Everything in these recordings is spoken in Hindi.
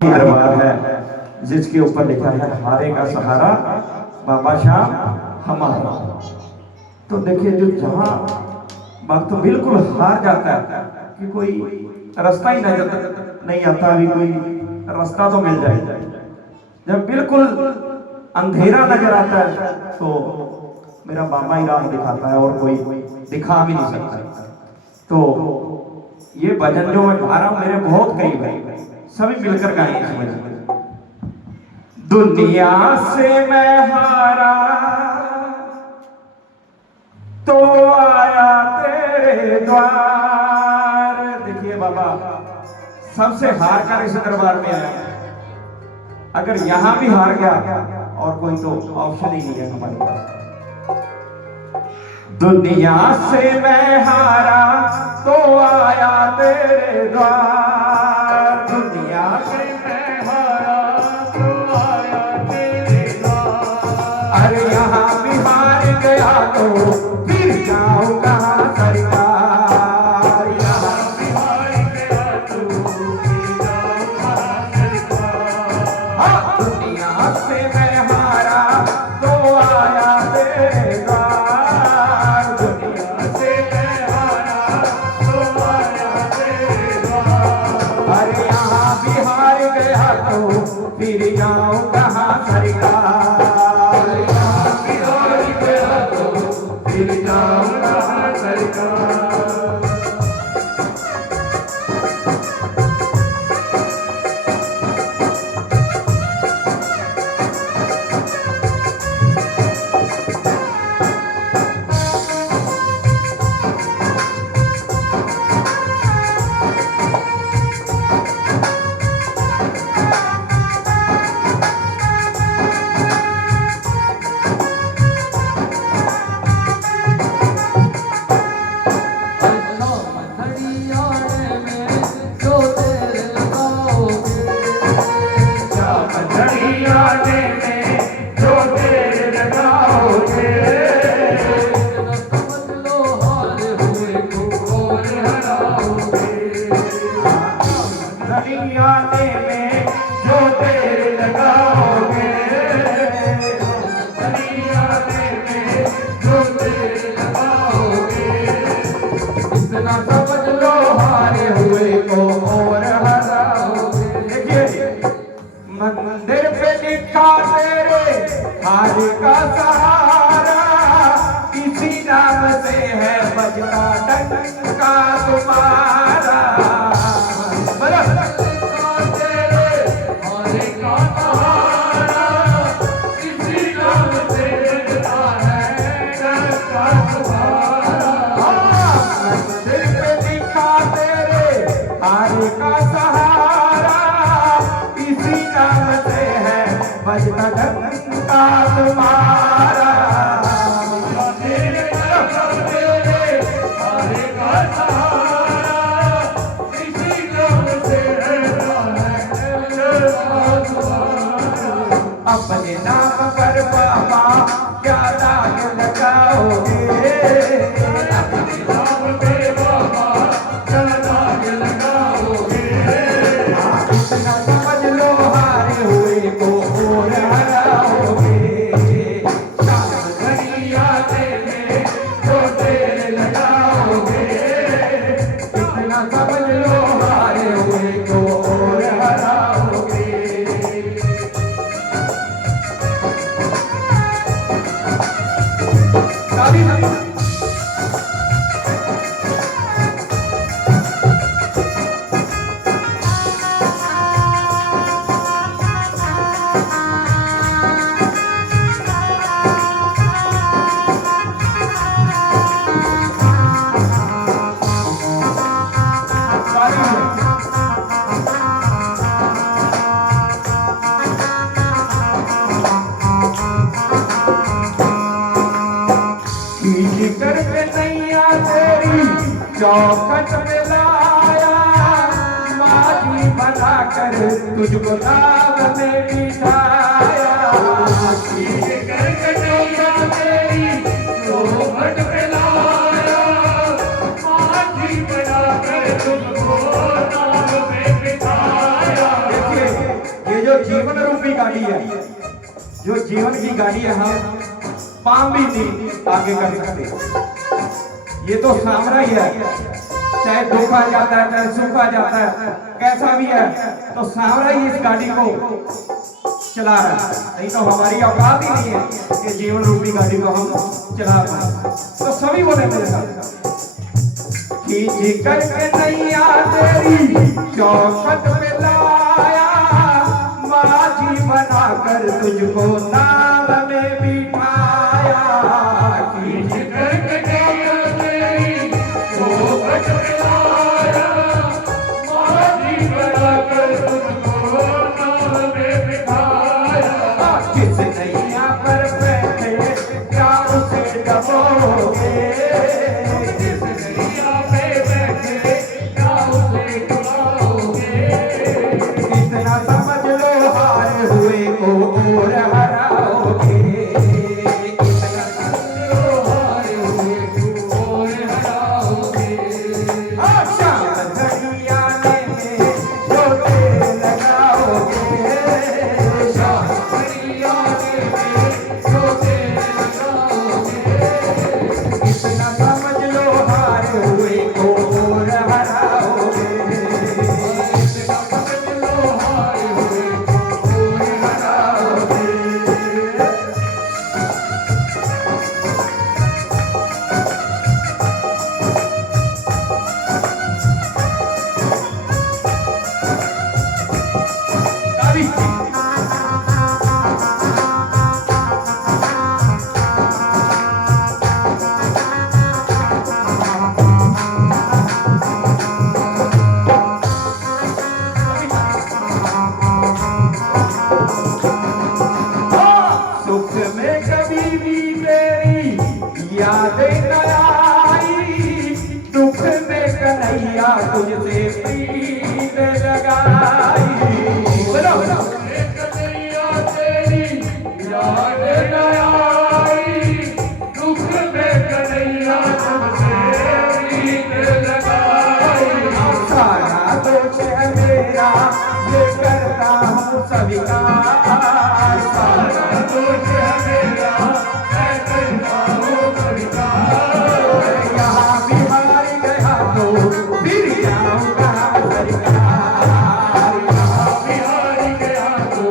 दरबार है जिसके ऊपर लिखा है हारे का सहारा बाबा शाह हमारा। तो देखिए जो जहां वक्त बिल्कुल हार जाता है कि कोई रास्ता ही नहीं आता, अभी कोई रास्ता तो मिल जाए। जब बिल्कुल अंधेरा नजर आता है तो मेरा बाबा ही राह दिखाता है और कोई दिखा भी नहीं सकता। तो ये भजन जो मैं गा रहा हूं मेरे बहुत करीब है, सभी मिलकर गाएंगे इस भजन। दुनिया से मैं हारा तो आया तेरे द्वार। देखिए बाबा सबसे हार कर इस दरबार में आया, अगर यहां भी हार गया और कोई तो ऑप्शन ही नहीं है हमारे पास। दुनिया से मैं हारा तो आया तेरे द्वार। दुनिया से मैं हारा तो आया तेरे द्वार। अरे यहाँ भी हार गया तो फिर जाऊंगा सरकार। यहाँ भी हार गया तो फिर जाऊंगा सरकार। दुनिया से मैं हारा तो आया तेरे द्वार। फिर जाऊंगा सरकार। फिर जाऊंगा सरकार। मंदिर पे लिखा तेरे हारे का सहारा, किसी नाम से है बजता डंका तुम्हारा। तेरे हारे का सहारा, किसी नाम से बजता है डंका तुम्हारा। मंदिर पे लिखा तेरे हारे का सहारा, किसी नाम से है बजता डंका तुम्हारा। अपने नाम पर बाबा क्या दाग लगाओगे? अपने नाम पे बाबा क्या दाग लगाओगे? इतना समझ लो हारे हुए को और हराओगे। शाम घड़ी आते में तो देर लगाओगे। इतना समझ लो हारे हुए को और हराओगे। करके नैया तेरी चौखट में लाया, माझी बना कर तुझको नाव में बिठाया। करके नैया तेरी चौखट में लाया, माझी बना कर तुझको नाव में बिठाया। जो जीवन रूपी गाड़ी है, जो जीवन की गाड़ी है, हम पाम भी नहीं आगे कर सकते। ये तो सामरा ही है, चाहे दुख आ जाता है चाहे सुख आ जाता है, कैसा भी है तो सामरा ही इस गाड़ी को चला रहा है। नहीं तो हमारी औकात ही नहीं है कि जीवन रूपी गाड़ी को हम चला पाए। तो सभी बोले मेरे साथ, खींच करके नैया तेरी चौखट पे लाया, माझी बनाकर तुझको नाव में बिठाया। खींच करके नैया तेरी चौखट पे लाया, माझी बनाकर तुझको नाव में बिठाया। जिस नैया पर बैठे क्या उसे डबोगे, यादें न आई, दुख में कन्हैया तुझसे प्रीत लगाई। बोलो कन्हैया तेरी यादें न आई, दुख में कन्हैया तुझसे प्रीत लगाई। सारा दोष है मेरा, ये करता हूँ स्वीकार, सारा दोष है मेरा, मैं करता हूँ। यहाँ बिहार गया तो फिर जाऊंगा सरकार, यहाँ बिहार गया तो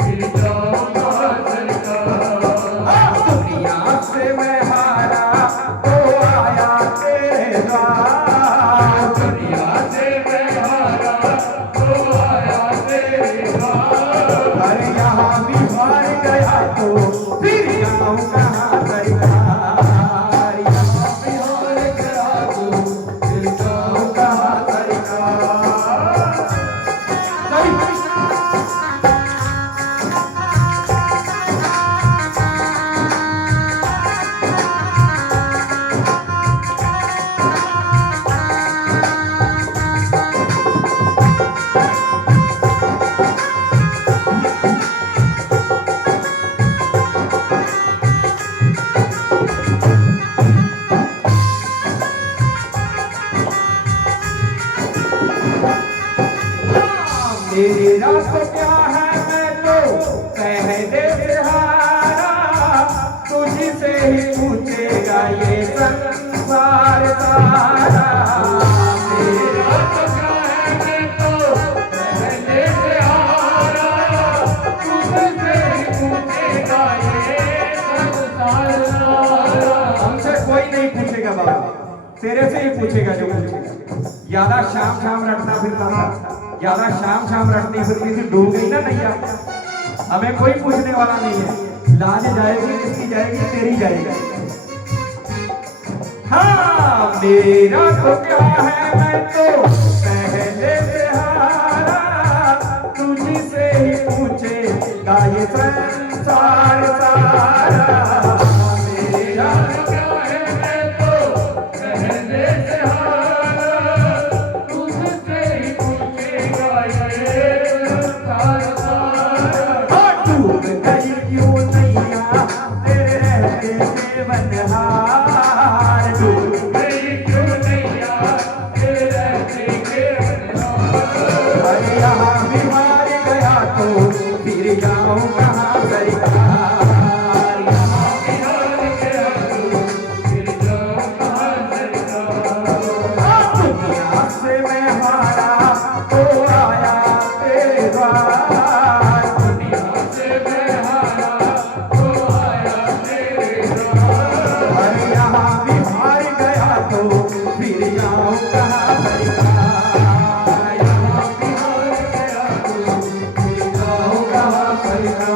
फिर जाऊंगा सरकार। दुनिया से मैं हारा तो आया तेरे द्वार, दुनिया से मैं हारा तो आया तेरे द्वार। अरे यहाँ बिहार गया तो फिर जाऊंगा सरकार। मेरा तो क्या है, मैं तो पहले से हारा, तुझसे ही पूछेगा ये संसार सारा। मेरा तो क्या है, मैं तो पहले से हारा, तुझसे ही पूछेगा ये संसार सारा। हमसे कोई नहीं पूछेगा बाबा, तेरे से ही पूछेगा जो पूछेगा। ज्यादा शाम शाम रटना फिरता था, ज्यादा शाम शाम रटनी फिरती थी, डूब गई ना नैया। हमें कोई पूछने वाला नहीं है, लाज जाएगी किसकी जाएगी, तेरी जाएगी। हाँ मेरा तो क्या है, मैं तो पहले से हारा, तुझसे ही पूछेगा ये संसार सारा। मेरा तो क्या है, मैं तो पहले से हारा, तुझसे ही पूछेगा ये संसार सारा। डूब गई क्यों नैया तेरे रहते बनहार, डूब गई क्यों नैया तेरे रहते बनहार। यहाँ बिहार गया तो फिर जाऊं कहाँ सरकार, यहाँ बिहार गया तो फिर जाऊं कहाँ सरकार। दुनिया से मैं हारा तो आया तेरे द्वार, दुनिया से मैं हारा तो आया तेरे द्वार। अरे यहाँ बिहार गया तो फिर जाऊं कहाँ सरकार, यहाँ बिहार गया तो फिर जाऊं कहाँ सरकार।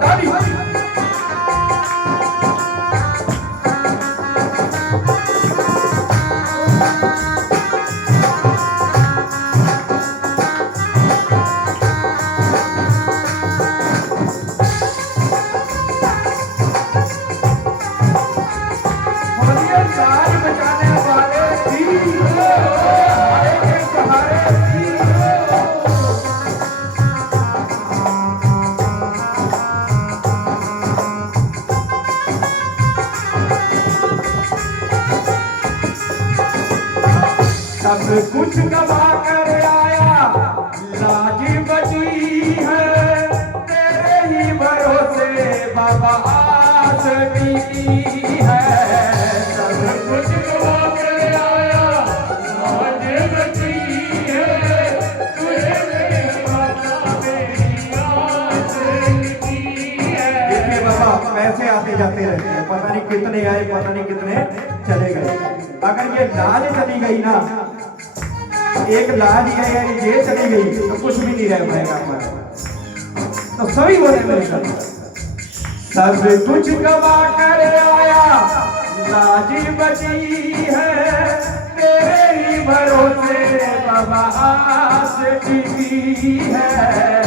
ताली बोलिए साज बजाने वाले वीर हो, हमारे के सहारे वीर हो। सब कुछ गवा कर आया, लाज बची है तेरे ही भरोसे बाबा आस टिकी है। सब कुछ गवा कर आया, लाज बची है तुझे मेरी बाबा मेरी आस टिकी है। देखिए बाबा पैसे आते जाते रहते हैं, पता नहीं कितने आए पता नहीं कितने चले गए। अगर ये लाज चली गई ना, एक लाज ये चली गई तो कुछ भी नहीं रह पाएगा हमारा। तो सभी बोले मेरे साथ, सब कुछ गवा कर आया, लाज बची है तेरे ही भरोसे बाबा आस टिकी है।